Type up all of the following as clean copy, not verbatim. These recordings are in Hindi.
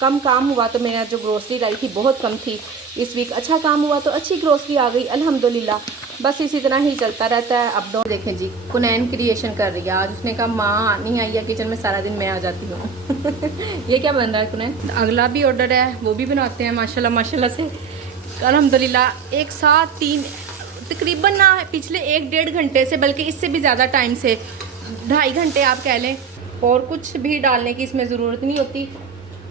कम काम हुआ तो मेरा जो ग्रोसरी लाई थी बहुत कम थी। इस वीक अच्छा काम हुआ तो अच्छी ग्रोसरी आ गई अल्हम्दुलिल्लाह। बस इसी तरह ही चलता रहता है अप डाउन। देखें जी, कुनैन क्रिएशन कर रही है आज। उसने कहा माँ नहीं आई है किचन में, सारा दिन मैं आ जाती हूँ। ये क्या बन रहा है कुनैन? अगला भी ऑर्डर है, वो भी बनाते हैं माशाल्लाह माशाल्लाह से अल्हम्दुलिल्लाह। एक साथ 3 तकरीबन ना पिछले 1-1.5 घंटे से, बल्कि इससे भी ज़्यादा टाइम से, 2.5 घंटे आप कह लें। और कुछ भी डालने की इसमें ज़रूरत नहीं होती।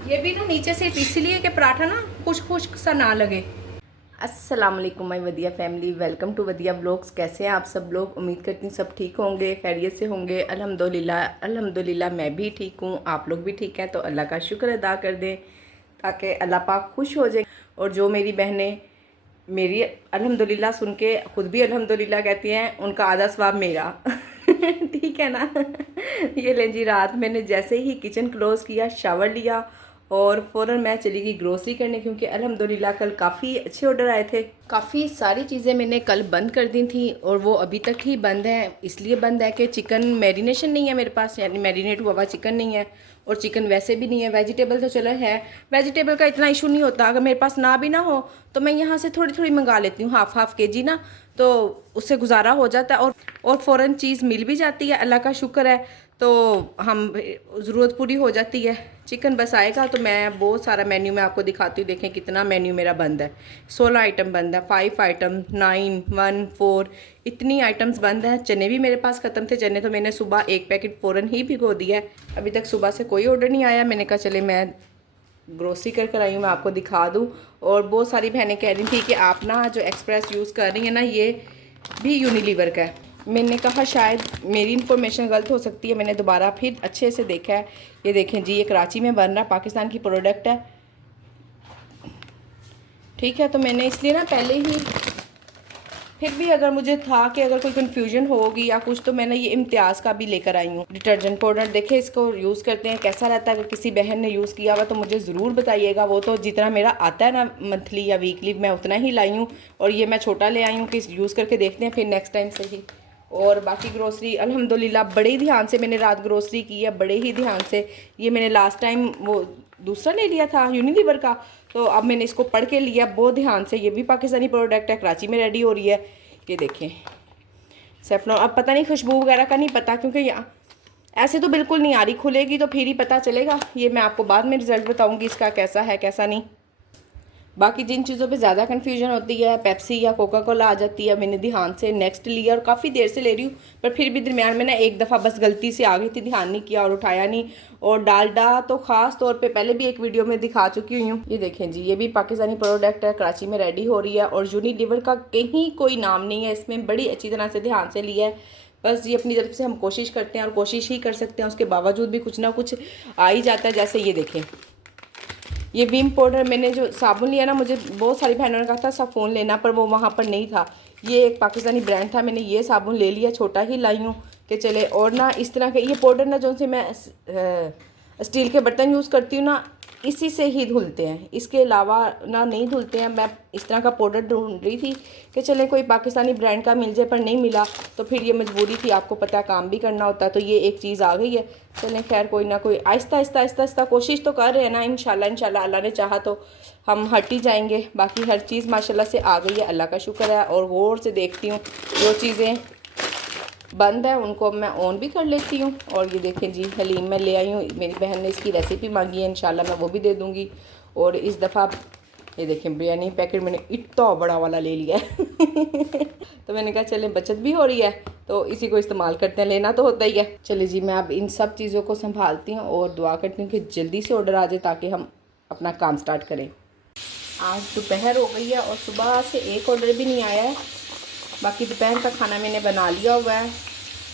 ये भी ना नीचे से इसलिए कि पराठा ना खुश्क सा ना लगे। अस्सलाम वालेकुम my Vadiya family, welcome to Vadiya vlogs. कैसे हैं आप सब लोग? उम्मीद करती हूँ सब ठीक होंगे, खैरियत से होंगे। अल्हम्दुलिल्लाह अल्हम्दुलिल्लाह मैं भी ठीक हूँ, आप लोग भी ठीक हैं। तो अल्लाह का शुक्र अदा कर दें ताकि अल्लाह पाक खुश हो जाए। और जो मेरी बहनें मेरी अल्हम्दुलिल्लाह सुन के ख़ुद भी अल्हम्दुलिल्लाह कहती हैं, उनका आधा सवाब मेरा। ठीक है ना। ये लें जी, रात मैंने जैसे ही किचन क्लोज़ किया, शावर लिया और फ़ौरन मैं चली गई ग्रोसरी करने, क्योंकि अल्हम्दुलिल्लाह कल काफ़ी अच्छे ऑर्डर आए थे। काफ़ी सारी चीज़ें मैंने कल बंद कर दी थी और वो अभी तक ही बंद है। इसलिए बंद है कि चिकन मैरिनेशन नहीं है मेरे पास, यानी मैरिनेट हुआ हुआ चिकन नहीं है। और चिकन वैसे भी नहीं है। वेजिटेबल तो चलो है, वेजिटेबल का इतना इशू नहीं होता। अगर मेरे पास ना भी ना हो तो मैं यहाँ से थोड़ी थोड़ी मंगा लेती हूँ, हाफ केजी ना, तो उससे गुजारा हो जाता है। और फ़ौरन चीज़ मिल भी जाती है, अल्लाह का शुक्र है। तो हम ज़रूरत पूरी हो जाती है। चिकन बस आएगा तो मैं बहुत सारा मेन्यू में आपको दिखाती हूँ। देखें कितना मेन्यू मेरा बंद है। 16 आइटम बंद है, 5 आइटम, 9, 1, 4, इतनी आइटम्स बंद हैं। चने भी मेरे पास ख़त्म थे। चने तो मैंने सुबह 1 पैकेट फ़ौरन ही भिगो दिया है। अभी तक सुबह से कोई ऑर्डर नहीं आया। मैंने कहा चले मैं ग्रोसरी कर आई हूँ, मैं आपको दिखा दूँ। और बहुत सारी बहनें कह रही थी कि आप ना जो एक्सप्रेस यूज़ कर रही हैं ना, ये भी यूनिलीवर का है। मैंने कहा शायद मेरी इन्फॉर्मेशन गलत हो सकती है। मैंने दोबारा फिर अच्छे से देखा है। ये देखें जी, ये कराची में बन रहा, पाकिस्तान की प्रोडक्ट है। ठीक है, तो मैंने इसलिए ना पहले ही, फिर भी अगर मुझे था कि अगर कोई कन्फ्यूजन होगी या कुछ, तो मैंने ये इम्तियाज़ का भी लेकर आई हूँ डिटर्जेंट पाउडर। देखें इसको यूज़ करते हैं कैसा रहता है। अगर किसी बहन ने यूज़ किया हुआ तो मुझे ज़रूर बताइएगा। वो तो जितना मेरा आता है ना मंथली या वीकली, मैं उतना ही लाई हूँ। और ये मैं छोटा ले आई हूँ कि यूज़ करके देखते हैं फिर नेक्स्ट टाइम से ही। और बाकी ग्रोसरी अल्हम्दुलिल्लाह बड़े ही ध्यान से मैंने रात ग्रोसरी की है, बड़े ही ध्यान से। ये मैंने लास्ट टाइम वो दूसरा ले लिया था यूनिलीवर का, तो अब मैंने इसको पढ़ के लिया बहुत ध्यान से। ये भी पाकिस्तानी प्रोडक्ट है, कराची में रेडी हो रही है। ये देखें सेफ्लॉन। अब पता नहीं खुशबू वगैरह का नहीं पता, क्योंकि यहाँ ऐसे तो बिल्कुल नहीं आ रही। खुलेगी तो फिर ही पता चलेगा। ये मैं आपको बाद में रिज़ल्ट बताऊँगी इसका कैसा है कैसा नहीं। बाकी जिन चीज़ों पे ज़्यादा कन्फ्यूजन होती है, पेप्सी या कोका कोला आ जाती है, मैंने ध्यान से नेक्स्ट लिया और काफ़ी देर से ले रही हूँ। पर फिर भी दरमियान में ना एक दफ़ा बस गलती से आ गई थी, ध्यान नहीं किया और उठाया नहीं। और डालडा तो ख़ास तौर पे पहले भी एक वीडियो में दिखा चुकी हुई हूँ। ये देखें जी, ये भी पाकिस्तानी प्रोडक्ट है, कराची में रेडी हो रही है। और यूनिलीवर का कहीं कोई नाम नहीं है इसमें, बड़ी अच्छी तरह से ध्यान से लिया है। बस ये अपनी तरफ से हम कोशिश करते हैं और कोशिश ही कर सकते हैं, उसके बावजूद भी कुछ ना कुछ आ ही जाता है। जैसे ये देखें, ये विम पाउडर, मैंने जो साबुन लिया ना, मुझे बहुत सारी बहनों ने कहा था साफ़ोन लेना, पर वो वहाँ पर नहीं था। ये एक पाकिस्तानी ब्रांड था, मैंने ये साबुन ले लिया, छोटा ही लाई हूँ कि चले। और ना इस तरह के ये पाउडर ना जो से मैं स्टील के बर्तन यूज़ करती हूँ ना, इसी से ही धुलते हैं, इसके अलावा ना नहीं धुलते हैं। मैं इस तरह का पाउडर ढूंढ रही थी कि चले कोई पाकिस्तानी ब्रांड का मिल जाए, पर नहीं मिला। तो फिर ये मजबूरी थी, आपको पता है काम भी करना होता है। तो ये एक चीज़ आ गई है। चलें खैर, कोई ना कोई आहिस्ता आहिस्ता आहिस्ता आहिस्ता कोशिश तो कर रहे हैं ना। इंशाल्लाह इंशाल्लाह अल्लाह ने चाहा तो हम हट ही जाएंगे। बाकी हर चीज़ माशाल्लाह से आ गई है, अल्लाह का शुक्र है। और गौर से देखती हूँ, जो चीज़ें बंद है उनको मैं ऑन भी कर लेती हूँ। और ये देखें जी, हलीम मैं ले आई हूँ, मेरी बहन ने इसकी रेसिपी मांगी है, इंशाल्लाह मैं वो भी दे दूँगी। और इस दफ़ा ये देखें बिरयानी पैकेट मैंने इतना बड़ा वाला ले लिया है। तो मैंने कहा चले बचत भी हो रही है तो इसी को इस्तेमाल करते हैं, लेना तो होता ही है। चलिए जी, मैं अब इन सब चीज़ों को संभालती हूँ और दुआ करती हूँ कि जल्दी से ऑर्डर आ जाए ताकि हम अपना काम स्टार्ट करें। आज दोपहर हो गई है और सुबह से एक ऑर्डर भी नहीं आया है। बाकी दोपहर का खाना मैंने बना लिया हुआ है।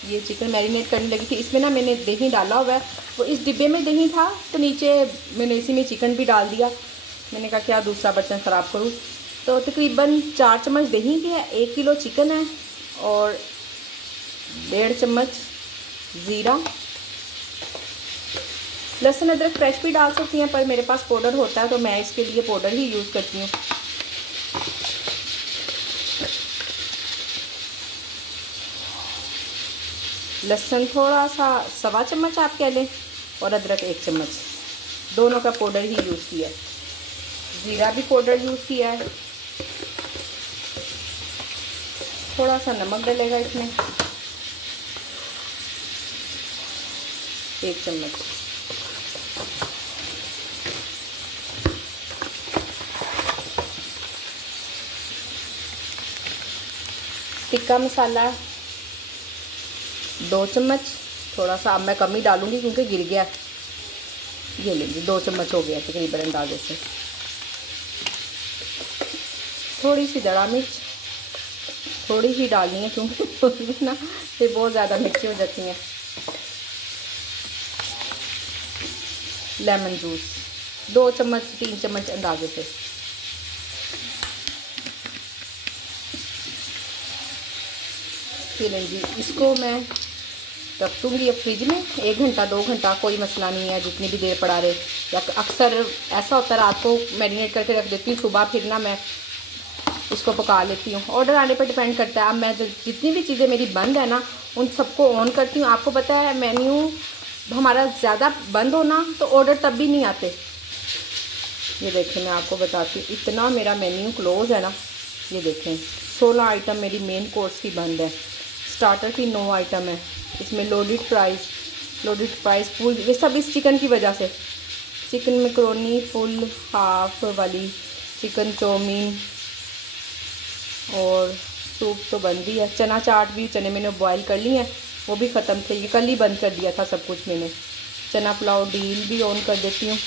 ये चिकन मैरिनेट करने लगी थी, इसमें ना मैंने दही डाला हुआ है। वो इस डिब्बे में दही था तो नीचे मैंने इसी में चिकन भी डाल दिया। मैंने कहा क्या दूसरा बर्तन ख़राब करूँ। तो तकरीबन 4 चम्मच दही की है, 1 किलो चिकन है और 1.5 चम्मच ज़ीरा। लहसुन अदरक फ्रेश भी डाल सकती हैं, पर मेरे पास पाउडर होता है तो मैं इसके लिए पाउडर ही यूज़ करती हूँ। लहसुन थोड़ा सा 1.25 चम्मच आप कह लें, और अदरक 1 चम्मच। दोनों का पाउडर ही यूज़ किया है। ज़ीरा भी पाउडर यूज़ किया है। थोड़ा सा नमक डलेगा इसमें, 1 चम्मच। टिक्का मसाला 2 चम्मच। थोड़ा सा अब मैं कम ही डालूंगी क्योंकि गिर गया। ये लीजिए 2 चम्मच हो गया तकरीबन अंदाजे से। थोड़ी सी दड़ा मिर्च, थोड़ी ही डालनी है क्योंकि ना फिर बहुत ज़्यादा मिर्ची हो जाती हैं। लेमन जूस 2 चम्मच 3 चम्मच अंदाजे से। फिर जी इसको मैं रख दूँगी अब फ्रिज में 1 घंटा 2 घंटा, कोई मसला नहीं है, जितनी भी देर पड़ा रहे। या अक्सर ऐसा होता है रात को मैरिनेट करके रख देती हूँ, सुबह फिर ना मैं इसको पका लेती हूँ। ऑर्डर आने पर डिपेंड करता है। अब मैं जितनी भी चीज़ें मेरी बंद है ना उन सबको ऑन करती हूँ। आपको पता है मेन्यू हमारा ज़्यादा बंद होना तो ऑर्डर तब भी नहीं आते। ये देखें मैं आपको बताती हूँ, इतना मेरा मेन्यू क्लोज़ है ना। ये देखें 16 आइटम मेरी मेन कोर्स की बंद है। स्टार्टर की 9 आइटम है। इसमें लोडेड प्राइस फुल, ये सब इस चिकन की वजह से। चिकन मैकरोनी फुल हाफ वाली, चिकन चाउमीन और सूप तो बंद ही है। चना चाट भी, चने मैंने बॉयल कर ली हैं, वो भी ख़त्म थे। ये कल ही बंद कर दिया था सब कुछ मैंने। चना पुलाव डील भी ऑन कर देती हूँ।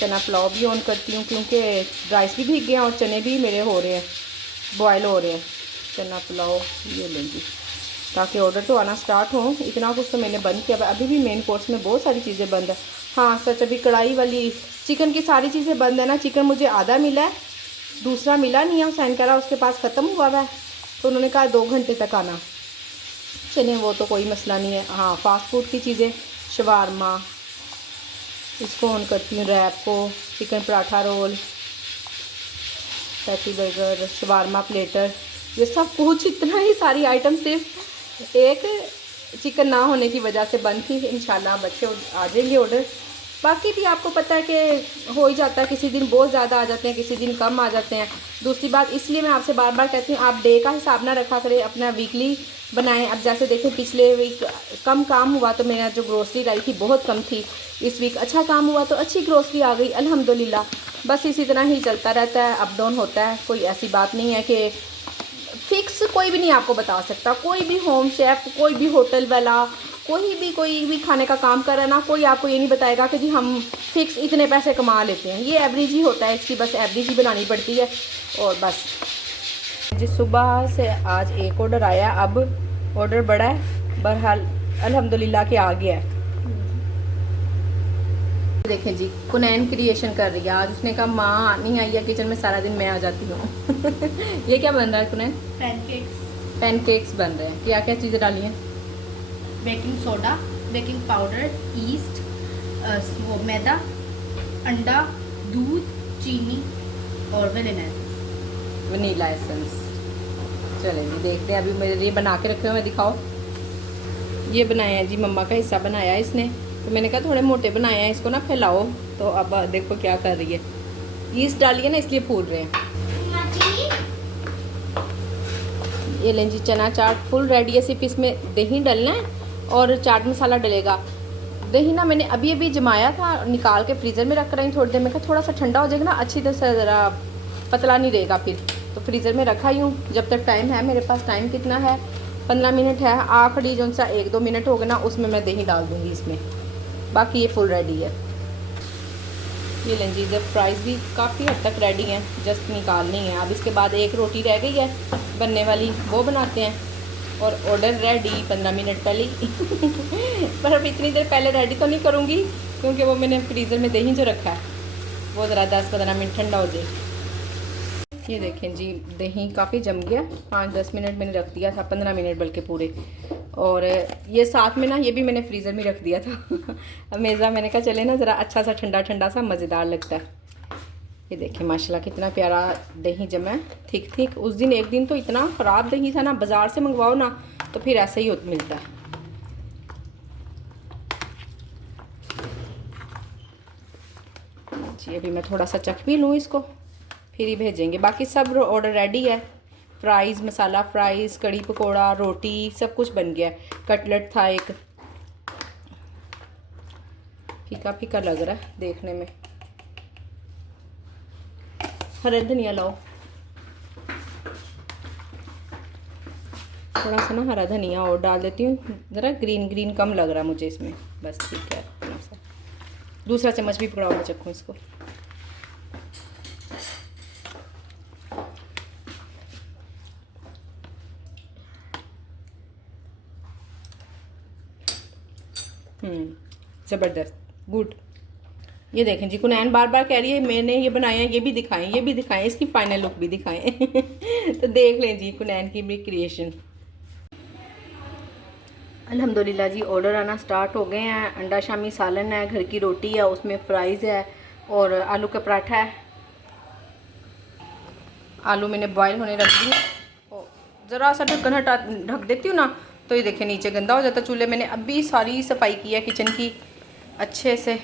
चना पुलाव भी ऑन करती हूँ क्योंकि राइस भी भीग गया और चने भी मेरे हो रहे हैं, बॉयल हो रहे हैं। चना पुलाव ये लेंगी ताकि ऑर्डर तो आना स्टार्ट हो। इतना कुछ तो मैंने बंद किया। अभी भी मेन कोर्स में बहुत सारी चीज़ें बंद है। हाँ सच, अभी कढ़ाई वाली चिकन की सारी चीज़ें बंद है ना। चिकन मुझे आधा मिला है, दूसरा मिला नहीं है। हुसैन कह रहा उसके पास ख़त्म हुआ है, तो उन्होंने कहा 2 घंटे तक आना। चलिए वो तो कोई मसला नहीं है। हाँ फास्ट फूड की चीज़ें, शवारमा इसको ऑन करती हूँ, रैप को, chicken paratha roll, patty burger, shawarma platter, ये सब कुछ इतना ही सारी आइटम सिर्फ एक चिकन ना होने की वजह से बंद थी। इंशाल्लाह बच्चे आ जाएंगे ऑर्डर। बाकी भी आपको पता है कि हो ही जाता है, किसी दिन बहुत ज़्यादा आ जाते हैं, किसी दिन कम आ जाते हैं। दूसरी बात इसलिए मैं आपसे बार बार कहती हूँ आप डे का हिसाब ना रखा करें, अपना वीकली बनाएं। अब जैसे देखें पिछले वीक कम काम हुआ तो मेरा जो ग्रोसरी आई थी बहुत कम थी। इस वीक अच्छा काम हुआ तो अच्छी ग्रोसरी आ गई अल्हम्दुलिल्लाह। बस इसी तरह ही चलता रहता है, अप डाउन होता है। कोई ऐसी बात नहीं है कि फिक्स कोई भी नहीं आपको बता सकता। कोई भी होम शेफ़, कोई भी होटल वाला, कोई भी खाने का काम कर रहा है ना, कोई आपको ये नहीं बताएगा कि जी हम फिक्स इतने पैसे कमा लेते हैं। ये एवरेज ही होता है, इसकी बस एवरेज ही बनानी पड़ती है और बस। जी सुबह से आज एक ऑर्डर आया, अब ऑर्डर बड़ा है, बहरहाल अल्हम्दुलिल्लाह के आ गया है। देखें जी कुनैन क्रिएशन कर रही है आज। उसने कहा माँ नहीं आई है किचन में, सारा दिन मैं आ जाती हूँ। ये क्या बन रहा है कुनैन? पैनकेक्स बन रहे हैं। क्या क्या चीज़ें डाली हैं? Baking soda, baking powder, east, वो मैदा, अंडा, दूध, चीनी और वनीला एसेंस। चलें जी देखते हैं। अभी मेरे लिए बना के रखे हुए हैं, दिखाओ। ये बनाया है जी, मम्मा का हिस्सा बनाया है इसने, तो मैंने कहा थोड़े मोटे बनाए हैं, इसको ना फैलाओ। तो अब देखो क्या कर रही है। ईस्ट डालिए ना इसलिए फूल रहे हैं। ये लें जी चना चाट फुल रेडी है, सिर्फ इसमें दही डलना है और चाट मसाला डलेगा। दही ना मैंने अभी अभी जमाया था, निकाल के फ्रीज़र में रख रही हूँ थोड़ी देर में। कहा थोड़ा सा ठंडा हो जाएगा ना, अच्छी तरह से ज़रा पतला नहीं रहेगा फिर, तो फ्रीज़र में रखा ही हूँ। जब तक टाइम है मेरे पास, टाइम कितना है 15 मिनट है। आखिरी जो सा 1-2 मिनट हो गए ना उसमें मैं दही डाल दूँगी इसमें। बाकी ये फुल रेडी है। ये लें जी इधर फ्राइज़ भी काफ़ी हद तक रेडी हैं, जस्ट निकालनी है। अब इसके बाद एक रोटी रह गई है बनने वाली, वो बनाते हैं। और ऑर्डर रेडी 15 मिनट पहले ही। पर अब इतनी देर पहले रेडी तो नहीं करूँगी क्योंकि वो मैंने फ्रीज़र में दही जो रखा है वो ज़रा 10-15 मिनट ठंडा हो जाए। ये देखें जी दही काफ़ी जम गया, 5-10 मिनट मैंने रख दिया था, 15 मिनट बल्कि पूरे। और ये साथ में ना ये भी मैंने फ्रीज़र में रख दिया था। अब मेज़ा मैंने कहा चले ना ज़रा अच्छा सा ठंडा ठंडा सा मज़ेदार लगता है। ये देखें माशाल्लाह कितना प्यारा दही जमा है, ठीक ठीक। उस दिन एक दिन तो इतना ख़राब दही था ना, बाज़ार से मंगवाओ ना तो फिर ऐसा ही मिलता है। जी अभी मैं थोड़ा सा चख भी लूँ इसको, फिर ही भेजेंगे। बाकी सब ऑर्डर रेडी है। फ्राइज़, मसाला फ्राइज़, कड़ी पकोड़ा, रोटी, सब कुछ बन गया है। कटलेट था एक, फीका फीका लग रहा है देखने में। हरा धनिया लाओ, थोड़ा सा ना हरा धनिया और डाल देती हूँ, ज़रा ग्रीन ग्रीन कम लग रहा है मुझे इसमें, बस ठीक है। थोड़ा सा दूसरा चम्मच भी पकड़ाओ, मैं चखूँ इसको। ज़बरदस्त, गुड। ये देखें जी, कुनैन बार बार कह रही है मैंने ये बनाया है, ये भी दिखाएं, ये भी दिखाएं, इसकी फाइनल लुक भी दिखाएं। तो देख लें जी कुनैन की भी क्रिएशन। अल्हम्दुलिल्लाह जी ऑर्डर आना स्टार्ट हो गए हैं। अंडा शामी सालन है, घर की रोटी है, उसमें फ्राइज़ है और आलू का पराठा है। आलू मैंने बॉयल होने रख दिए, ज़रा सा ढक्कन ढक देती हूँ ना, तो ये देखें नीचे गंदा हो जाता चूल्हे। मैंने अभी सारी सफाई की है किचन की अच्छे से,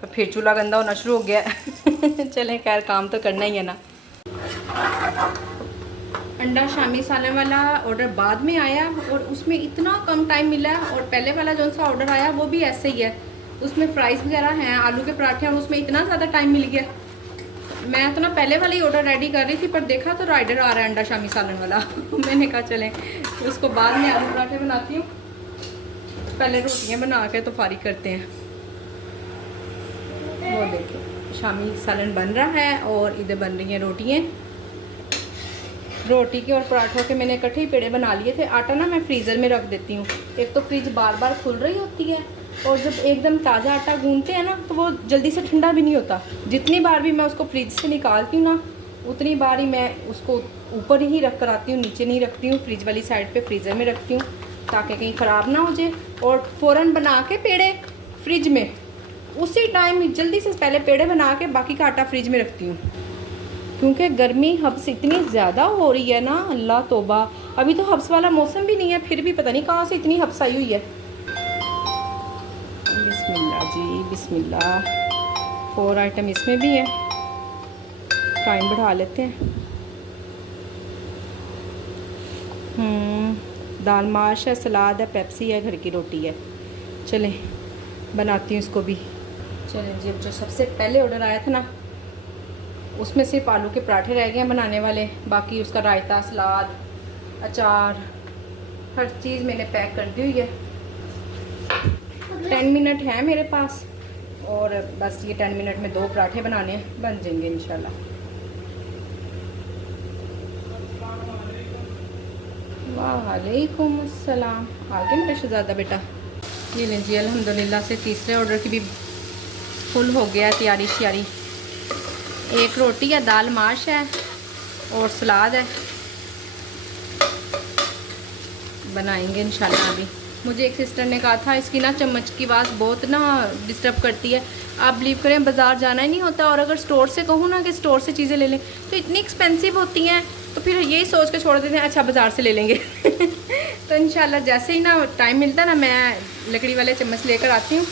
तो फिर चूल्हा गंदा होना शुरू हो गया। चलें खैर, काम तो करना ही है ना। अंडा शामी सालन वाला ऑर्डर बाद में आया और उसमें इतना कम टाइम मिला, और पहले वाला जो सा ऑर्डर आया वो भी ऐसे ही है, उसमें फ्राइज़ वगैरह हैं, आलू के पराठे हैं, उसमें इतना ज़्यादा टाइम मिल गया। मैं तो ना पहले वाला ही ऑर्डर रेडी कर रही थी, पर देखा तो राइडर आ रहा है अंडा शामी सालन वाला। मैंने कहा चलें उसको बाद में आलू पराठे बनाती हूँ, पहले रोटियाँ बना के तो फारिग करते हैं। वो देखिए शामी सालन बन रहा है और इधर बन रही हैं रोटियाँ। रोटी के और पराठों के मैंने इकट्ठे ही पेड़े बना लिए थे। आटा ना मैं फ्रीज़र में रख देती हूँ, एक तो फ्रिज बार बार खुल रही होती है, और जब एकदम ताज़ा आटा गूंथते हैं ना तो वो जल्दी से ठंडा भी नहीं होता। जितनी बार भी मैं उसको फ्रिज से निकालती हूँ ना, उतनी बार ही मैं उसको ऊपर ही रख कर आती हूँ, नीचे नहीं रखती हूँ। फ्रिज वाली साइड पे फ्रीज़र में रखती हूँ ताकि कहीं ख़राब ना हो जाए। और फ़ौरन बना के पेड़े फ्रिज में, उसी टाइम जल्दी से पहले पेड़े बना के बाकी का आटा फ्रिज में रखती हूँ, क्योंकि गर्मी हब्स इतनी ज़्यादा हो रही है ना, अल्लाह तौबा। अभी तो हब्स वाला मौसम भी नहीं है, फिर भी पता नहीं कहाँ से इतनी हब्स आई हुई है। बिस्मिल्लाह जी बिस्मिल्लाह। 4 आइटम इसमें भी है, टाइम बढ़ा लेते हैं। दाल माश है, सलाद है, पेप्सी है, घर की रोटी है। चलें बनाती हूँ इसको भी। चलें जी, जो सबसे पहले ऑर्डर आया था ना, उसमें सिर्फ आलू के पराठे रह गए हैं बनाने वाले, बाकी उसका रायता, सलाद, अचार, हर चीज़ मैंने पैक कर दी हुई है। 10 मिनट है मेरे पास, और बस ये 10 मिनट में 2 पराठे बनाने हैं, बन जाएंगे इंशाल्लाह। वालेकुम अस्सलाम। आगे मेरा शहज़ादा बेटा। ये लें जी, अल्हम्दुलिल्लाह से तीसरे ऑर्डर की भी फुल हो गया तैयारी श्यारी। एक रोटी है, दाल माश है और सलाद है, बनाएंगे इंशाल्लाह अभी। मुझे एक सिस्टर ने कहा था इसकी ना चम्मच की आवाज़ बहुत ना डिस्टर्ब करती है। आप बिलीव करें बाज़ार जाना ही नहीं होता, और अगर स्टोर से कहूँ ना कि स्टोर से चीज़ें ले लें तो इतनी एक्सपेंसिव होती हैं, तो फिर यही सोच के छोड़ देते हैं अच्छा बाज़ार से ले लेंगे। तो इंशाल्लाह जैसे ही ना टाइम मिलता है ना, मैं लकड़ी वाले चम्मच लेकर आती हूँ,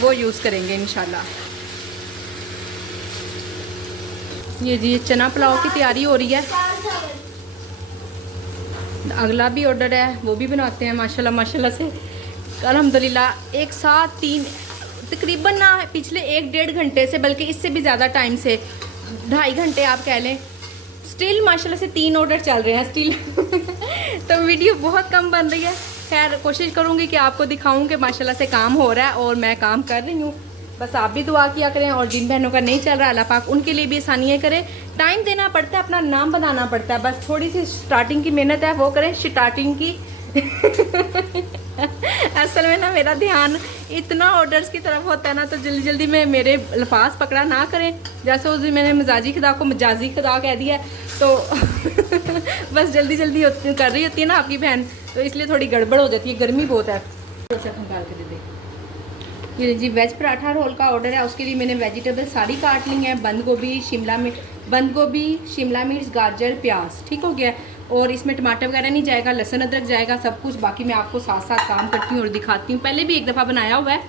वो यूज़ करेंगे इंशाल्लाह। ये जी चना पुलाव की तैयारी हो रही है। अगला भी ऑर्डर है, वो भी बनाते हैं माशाल्लाह माशाल्लाह से। अल्हम्दुलिल्लाह एक साथ 3 तकरीबन ना पिछले 1-1.5 घंटे से, बल्कि इससे भी ज़्यादा टाइम से, 2.5 घंटे आप कह लें, स्टिल माशाल्लाह से 3 ऑर्डर चल रहे हैं स्टिल। तो वीडियो बहुत कम बन रही है। खैर कोशिश करूँगी कि आपको दिखाऊँ कि माशाल्लाह से काम हो रहा है और मैं काम कर रही हूँ। बस आप भी दुआ किया करें, और जिन बहनों का नहीं चल रहा अल्लाह पाक उनके लिए भी आसानियाँ करें। टाइम देना पड़ता है, अपना नाम बनाना पड़ता है, बस थोड़ी सी स्टार्टिंग की मेहनत है वो करें, स्टार्टिंग की। असल में ना मेरा ध्यान इतना ऑर्डर्स की तरफ होता है ना, तो जल्दी जल्दी में मेरे अल्फाज पकड़ा ना करें। जैसे उस दिन मैंने मजाजी खुदा को मजाजी खुदा कह दिया, तो बस जल्दी जल्दी कर रही होती है ना आपकी बहन, तो इसलिए थोड़ी गड़बड़ हो जाती है। गर्मी बहुत है। निकाल के दे दे। ये जी वेज पराठा रोल का ऑर्डर है, उसके लिए मैंने वेजिटेबल सारी काट ली हैं। बंद गोभी, शिमला मिर्च, गाजर, प्याज, ठीक हो गया। और इसमें टमाटर वगैरह नहीं जाएगा, लहसुन अदरक जाएगा, सब कुछ। बाकी मैं आपको साथ साथ काम करती हूँ और दिखाती हूँ। पहले भी एक दफ़ा बनाया हुआ है।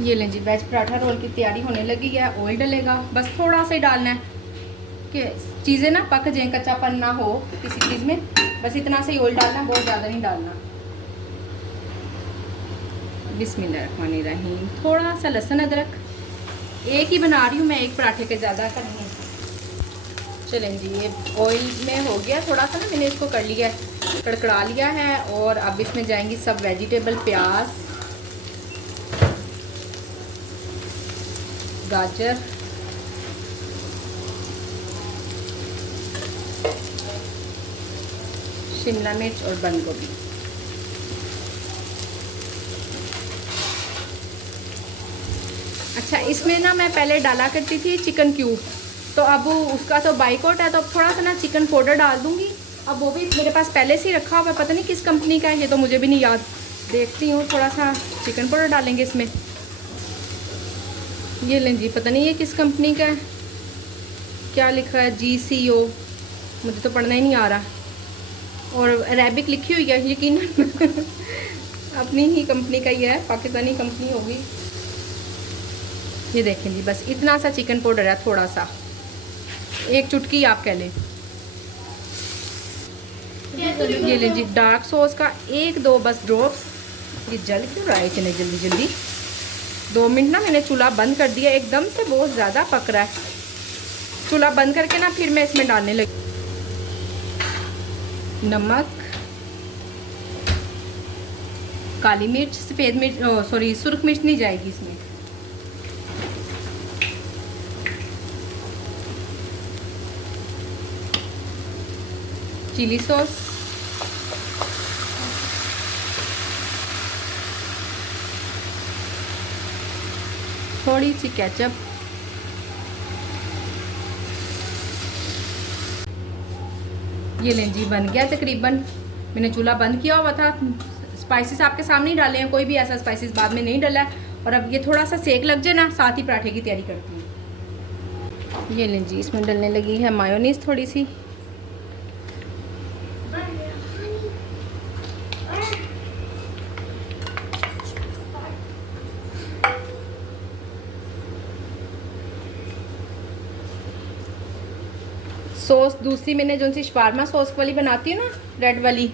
ये लें जी, वेज पराठा रोल की तैयारी होने लगी है। ऑयल डलेगा, बस थोड़ा सा ही डालना है कि चीज़ें ना पक जाएं, कच्चापन ना हो किसी चीज़ में। बस इतना सा ही ऑयल डालना, बहुत ज़्यादा नहीं डालना। बिस्मिल्लाहिर्रहमानिर्रहीम। थोड़ा सा लहसुन अदरक, एक ही बना रही हूँ मैं, एक पराठे के ज़्यादा का नहीं है। चलें जी, ये ऑयल में हो गया थोड़ा सा ना, मैंने इसको कर लिया है, कड़कड़ा लिया है। और अब इसमें जाएंगी सब वेजिटेबल, प्याज, गाजर, शिमला मिर्च और बंद गोभी। अच्छा, इसमें ना मैं पहले डाला करती थी चिकन क्यूब, तो अब उसका तो बाइकआउट है, तो अब थोड़ा सा ना चिकन पाउडर डाल दूँगी। अब वो भी मेरे पास पहले से ही रखा हुआ है, पता नहीं किस कंपनी का है, ये तो मुझे भी नहीं याद। देखती हूँ, थोड़ा सा चिकन पाउडर डालेंगे इसमें। ये लें जी, पता नहीं ये किस कंपनी का है, क्या लिखा है, GCO, मुझे तो पढ़ना ही नहीं आ रहा। और अरेबिक लिखी हुई है, यकीन अपनी ही कंपनी का ही है, पाकिस्तानी कंपनी होगी। ये देखें जी, बस इतना सा चिकन पाउडर है, थोड़ा सा, एक चुटकी आप कह लें। ये लें जी, डार्क सॉस का 1-2 बस ड्रॉप्स। ये जल क्यों रहा है इतने जल्दी जल्दी? 2 मिनट ना मैंने चूल्हा बंद कर दिया, एकदम से बहुत ज़्यादा पक रहा है। चूल्हा बंद करके ना फिर मैं इसमें डालने लगी नमक, काली मिर्च, सफ़ेद मिर्च, सॉरी सुर्ख मिर्च नहीं जाएगी इसमें। चिली सॉस, थोड़ी सी केचप, ये लें जी, बन गया तकरीबन। मैंने चूल्हा बंद किया हुआ था। स्पाइसेस आपके सामने ही डाले हैं, कोई भी ऐसा स्पाइसेस बाद में नहीं डाला है। और अब ये थोड़ा सा सेक लग जाए ना, साथ ही पराठे की तैयारी करती हूँ। ये लें जी, इसमें डलने लगी है मायोनीज थोड़ी सी। सॉस दूसरी मैंने जो सी शवारमा सॉस वाली बनाती हूँ ना, रेड वाली,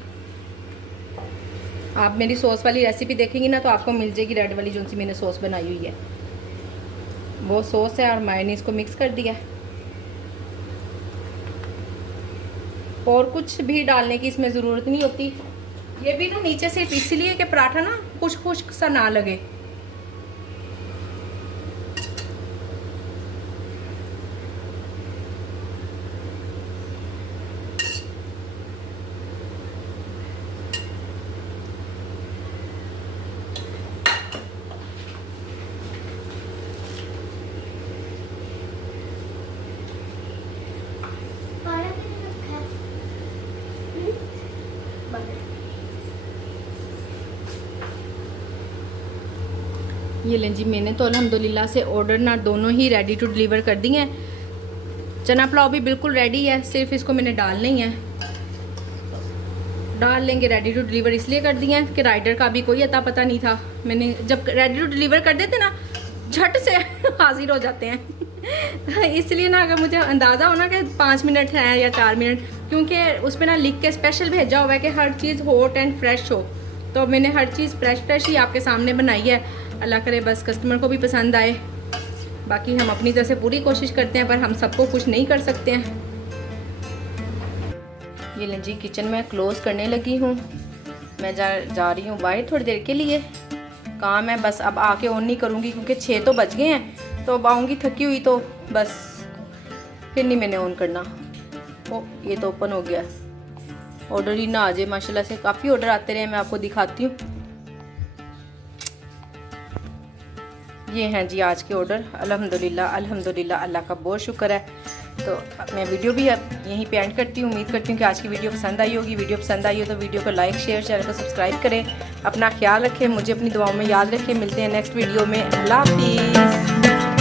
आप मेरी सॉस वाली रेसिपी देखेंगी ना तो आपको मिल जाएगी रेड वाली जो सी मैंने सॉस बनाई हुई है, वो सॉस है। और मायोनीज को मिक्स कर दिया, और कुछ भी डालने की इसमें ज़रूरत नहीं होती। ये भी ना नीचे से इसलिए कि पराठा ना खुश्क खुश्क सा ना लगे। ये लें जी, मैंने तो अल्हम्दुलिल्लाह से ऑर्डर ना दोनों ही रेडी टू डिलीवर कर दिए हैं। चना पुलाव भी बिल्कुल रेडी है, सिर्फ इसको मैंने डालना ही है। डाल लेंगे, रेडी टू डिलीवर इसलिए कर दिए हैं कि राइडर का भी कोई अता पता नहीं था। मैंने जब रेडी टू डिलीवर कर देते ना, झट से हाजिर हो जाते हैं। इसलिए ना, अगर मुझे अंदाज़ा हो ना कि 5 मिनट है या 4 मिनट, क्योंकि उस पर ना लिख के स्पेशल भेजा हुआ है कि हर चीज़ हॉट एंड फ्रेश हो, तो मैंने हर चीज़ फ्रेश ही आपके सामने बनाई है। अल्लाह करे बस कस्टमर को भी पसंद आए। बाकी हम अपनी तरफ से पूरी कोशिश करते हैं, पर हम सबको खुश नहीं कर सकते हैं। ये लें जी, किचन में क्लोज़ करने लगी हूँ। मैं जा रही हूँ बाहर थोड़ी देर के लिए, काम है बस। अब आके ऑन नहीं करूँगी क्योंकि 6 तो बज गए हैं, तो अब आऊँगी थकी हुई तो बस फिर नहीं मैंने ऑन करना। ओ, ये तो ओपन हो गया। ऑर्डर ही ना आ जाए, माशाल्लाह से काफ़ी ऑर्डर आते रहे। मैं आपको दिखाती हूँ, ये हैं जी आज के ऑर्डर। अल्हम्दुलिल्लाह अल्हम्दुलिल्लाह, अल्लाह का बहुत शुक्र है। तो मैं वीडियो भी अब यहीं पे एंड करती हूँ। उम्मीद करती हूँ कि आज की वीडियो पसंद आई होगी। वीडियो पसंद आई हो तो वीडियो को लाइक शेयर, चैनल को सब्सक्राइब करें। अपना ख्याल रखें, मुझे अपनी दुआओं में याद रखें। मिलते हैं नेक्स्ट वीडियो में। अल्लाह हाफिज़।